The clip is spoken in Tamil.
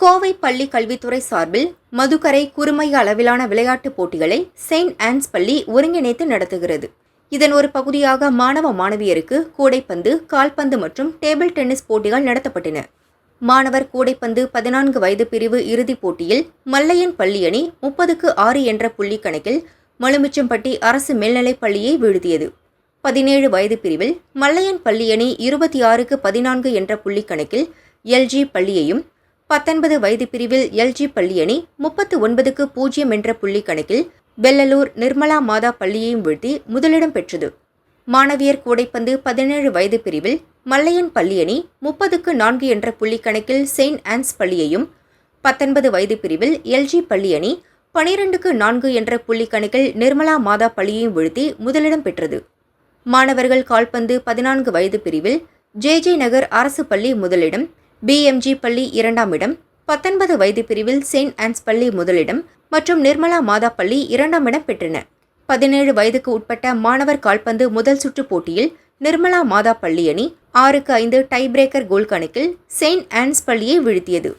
கோவை பள்ளி கல்வித்துறை சார்பில் மதுக்கரை குறுமைய அளவிலான விளையாட்டுப் போட்டிகளை செயின்ட் ஆன்ஸ் பள்ளி ஒருங்கிணைத்து நடத்துகிறது. இதன் ஒரு பகுதியாக மாணவ மாணவியருக்கு கூடைப்பந்து, கால்பந்து மற்றும் டேபிள் டென்னிஸ் போட்டிகள் நடத்தப்பட்டன. மாணவர் கூடைப்பந்து 14 வயது பிரிவு இறுதிப் போட்டியில் மல்லையன் பள்ளி அணி 30-6 என்ற புள்ளி கணக்கில் மலுமிச்சம்பட்டி அரசு மேல்நிலைப் பள்ளியை வீழ்த்தியது. 17 வயது பிரிவில் மல்லையன் பள்ளி அணி 26-14 என்ற புள்ளி கணக்கில் எல்ஜி பள்ளியையும், 19 வயது பிரிவில் எல்ஜி பள்ளி அணி 39-0 என்ற புள்ளி கணக்கில் வெள்ளலூர் நிர்மலா மாதா பள்ளியையும் வீழ்த்தி முதலிடம் பெற்றது. மாணவியர் கூடைப்பந்து 17 வயது பிரிவில் மல்லையன் பள்ளி அணி 30-4 என்ற புள்ளி கணக்கில் செயின்ட் ஆன்ஸ் பள்ளியையும், 19 வயது பிரிவில் எல்ஜி பள்ளி அணி 12-4 என்ற புள்ளி கணக்கில் நிர்மலா மாதா பள்ளியையும் வீழ்த்தி முதலிடம் பெற்றது. மாணவர்கள் கால்பந்து 14 வயது பிரிவில் ஜே நகர் அரசு பள்ளி முதலிடம், பிஎம்ஜி பள்ளி 2ஆம் இடம், 19 வயது பிரிவில் செயின்ட் ஆன்ஸ் பள்ளி முதலிடம் மற்றும் நிர்மலா மாதா பள்ளி 2ஆம் இடம் பெற்றன. 17 வயதுக்கு உட்பட்ட மாணவர் கால்பந்து முதல் சுற்று போட்டியில் நிர்மலா மாதா பள்ளி அணி 6-5 டை பிரேக்கர் கோல் கணக்கில் செயின்ட் ஆன்ஸ் பள்ளியை வீழ்த்தியது.